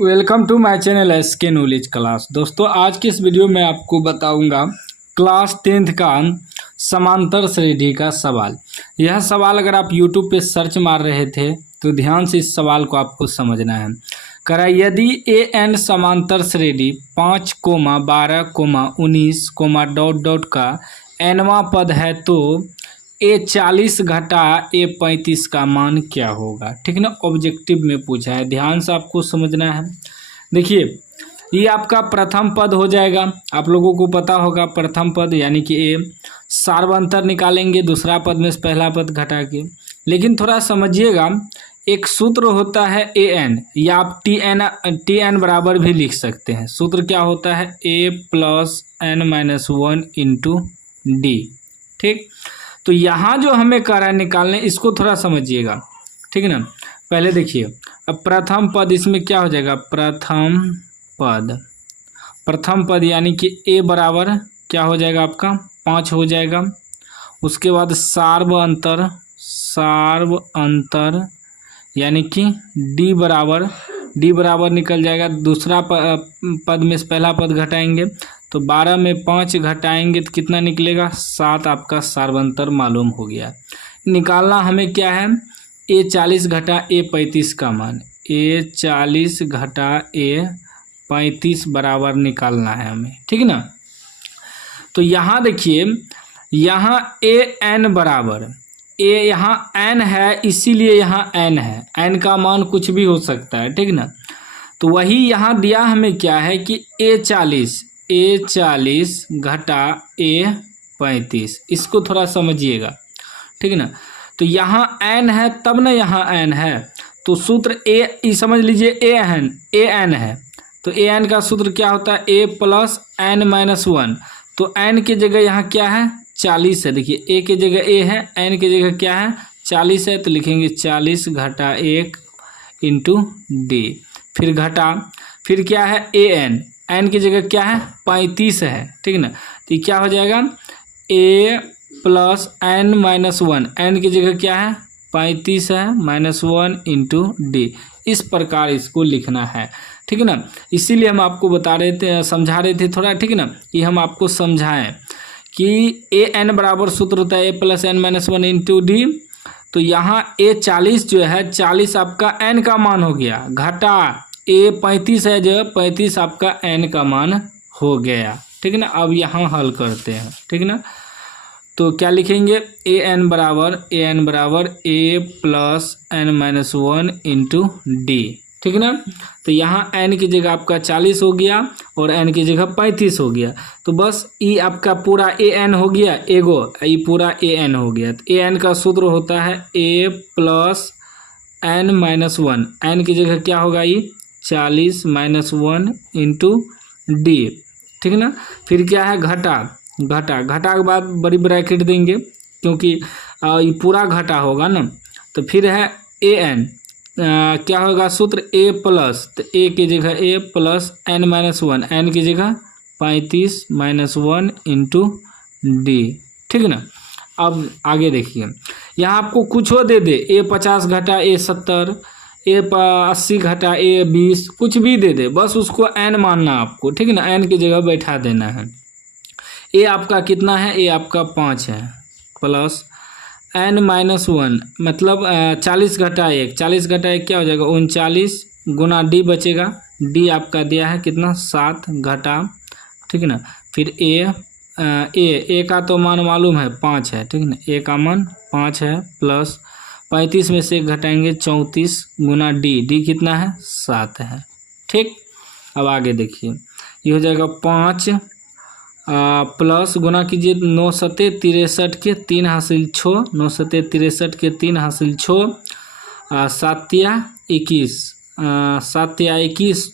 Welcome to my channel SK knowledge class. दोस्तों आज की इस वीडियो में आपको बताऊंगा क्लास 10th का समांतर श्रेणी का सवाल। यह सवाल अगर आप यूट्यूब पे सर्च मार रहे थे तो ध्यान से इस सवाल को आपको समझना है। करा यदि ए एन समांतर श्रेणी 5, 12, 19, डॉट डॉट का एनवा पद है तो ए 40 घटा ए 35 का मान क्या होगा। ठीक है ना, ऑब्जेक्टिव में पूछा है, ध्यान से आपको समझना है। देखिए ये आपका प्रथम पद हो जाएगा, आप लोगों को पता होगा प्रथम पद यानी कि ए। सार्वंतर निकालेंगे दूसरा पद में से पहला पद घटा के। लेकिन थोड़ा समझिएगा, एक सूत्र होता है ए एन, या आप टी एन बराबर भी लिख सकते हैं। सूत्र क्या होता है, a plus n minus 1 into d. ठीक, तो यहाँ जो हमें कह रहा है निकालने, इसको थोड़ा समझिएगा। ठीक है ना, पहले देखिए अब प्रथम पद इसमें क्या हो जाएगा, प्रथम पद यानी कि ए बराबर क्या हो जाएगा आपका 5 हो जाएगा। उसके बाद सार्व अंतर यानी कि डी बराबर निकल जाएगा। दूसरा पद में से पहला पद घटाएंगे तो 12 में 5 घटाएंगे तो कितना निकलेगा, 7। आपका सार्वंतर मालूम हो गया। निकालना हमें क्या है, ए 40 घटा ए 35 का मान। ए 40 घटा ए 35 बराबर निकालना है हमें। ठीक है ना, तो यहाँ देखिए, यहाँ ए एन बराबर, ए यहाँ एन है इसीलिए यहाँ एन है, एन का मान कुछ भी हो सकता है। ठीक ना, तो वही यहाँ दिया हमें क्या है कि ए 40 घटा ए 35, इसको थोड़ा समझिएगा। ठीक ना, तो यहाँ एन है तब ना यहाँ एन है, तो सूत्र ए समझ लीजिए ए एन है, तो ए एन का सूत्र क्या होता है, ए प्लस एन माइनस 1। तो एन की जगह यहाँ क्या है 40 है। देखिए ए की जगह ए है, एन की जगह क्या है 40 है, तो लिखेंगे 40 घटा 1 इंटू डी। फिर घटा, फिर क्या है ए एन की जगह क्या है 35 है। ठीक है ना, तो क्या हो जाएगा ए प्लस एन माइनस 1, एन की जगह क्या है 35 है माइनस 1 इंटू डी। इस प्रकार इसको लिखना है। ठीक है ना, इसीलिए हम आपको बता रहे थे, समझा रहे थे थोड़ा। ठीक है ना, कि हम आपको समझाएं कि ए एन बराबर सूत्र होता है a plus n minus 1 into d. तो यहाँ ए 40 जो है 40 आपका एन का मान हो गया, घटा ए 35 है जो 35 आपका एन का मान हो गया। ठीक है ना, अब यहाँ हल करते हैं। ठीक है ना, तो क्या लिखेंगे, ए एन बराबर a plus n minus 1 into d. ठीक है ना, तो यहाँ एन की जगह आपका 40 हो गया और एन की जगह 35 हो गया, तो बस ई आपका पूरा ए एन हो गया, एगो ई पूरा ए एन हो गया। तो ए एन का सूत्र होता है a plus n minus 1, N की जगह क्या होगा ये 40 माइनस 1 इंटू डी। ठीक है ना, फिर क्या है घटा के बाद बड़ी ब्रैकेट देंगे क्योंकि ये पूरा घटा होगा ना। तो फिर है ए एन, क्या होगा सूत्र ए प्लस, तो ए की जगह ए प्लस एन माइनस 1, एन की जगह 35 माइनस 1 इंटू डी। ठीक है ना, अब आगे देखिए, यहाँ आपको कुछ हो दे दे, ए 50 घटा ए 70, ए 80 घटा ए 20, कुछ भी दे दे, बस उसको एन मानना आपको। ठीक है ना, एन की जगह बैठा देना है। ए आपका कितना है, ए आपका 5 है, प्लस एन माइनस 1 मतलब 40 घटा 1, 40 घटा 1 क्या हो जाएगा 39 गुना डी बचेगा, डी आपका दिया है कितना 7 घटा। ठीक है ना, फिर ए का तो मान मालूम है 5 है। ठीक है ना, ए का मान 5 है, प्लस 35 में से 1 घटाएंगे 34 गुना डी कितना है 7 है। ठीक, अब आगे देखिए, ये हो जाएगा 5 प्लस गुना कीजिए 9 सते 63 के 3 हासिल 6, 9 सते 63 के 3 हासिल 6, 7 या 21, 7 या 21,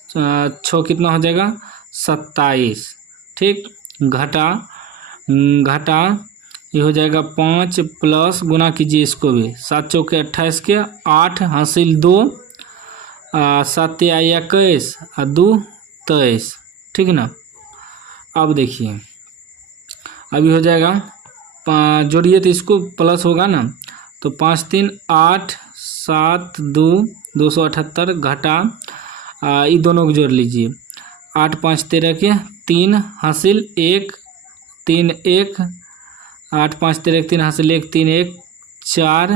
6 कितना हो जाएगा 27। ठीक, घटा ये हो जाएगा 5 प्लस गुना कीजिए इसको भी, 7 चौके 28 के 8 हासिल 2, 7 या 21 और 2 23। ठीक है ना, अब देखिए अभी हो जाएगा, जोड़िए तो इसको प्लस होगा ना, तो 5 3 8 7 2 278 घटा ये दोनों को जोड़ लीजिए। 8 5 13 के 3 हासिल 1 3 1, 8 5 13 3 हासिल 1 3 1 4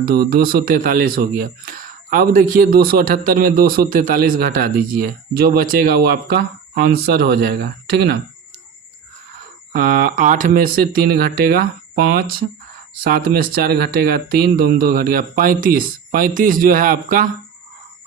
2, 243 हो गया। अब देखिए 278 में 243 घटा दीजिए, जो बचेगा वो आपका आंसर हो जाएगा, ठीक है ना। 8 में से 3 घटेगा 5, 7 में से 4 घटेगा 3, 2 में 2 घट गया 35। 35 जो है आपका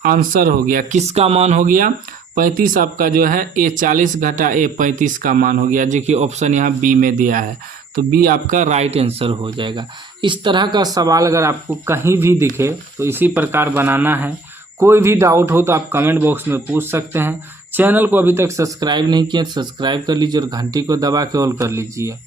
आंसर हो गया। किसका मान हो गया? 35 आपका जो है ए 40 घटा ए 35 का मान हो गया, जो कि ऑप्शन यहाँ बी में दिया है। तो बी आपका राइट आंसर हो जाएगा। इस तरह का सवाल अगर आपको कहीं भी दिखे तो इसी प्रकार बनाना है। कोई भी डाउट हो तो आप कमेंट बॉक्स में पूछ सकते हैं। चैनल को अभी तक सब्सक्राइब नहीं किया तो सब्सक्राइब कर लीजिए और घंटी को दबा के ऑल कर लीजिए।